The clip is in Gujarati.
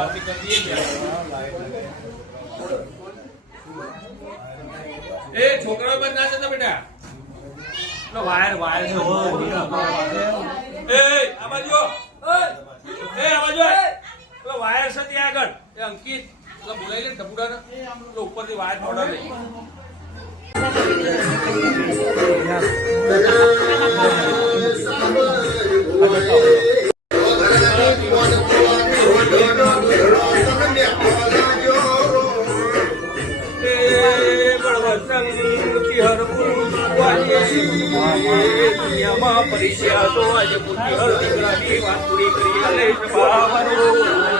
આરતી કરી દઈએ એ છોકરાઓ બંધ ના જતા બેટા વાયર વાયર છે એ આ બાજુ વાયર છે ત્યાં આગળ એ અંકિત બોલાવી લે ટપુડા ઉપરથી વાયર મોડા લઈ પરીક્ષા તો આજે પૂરી હર દીકરાની વાત પૂરી કરી લે બાવાનો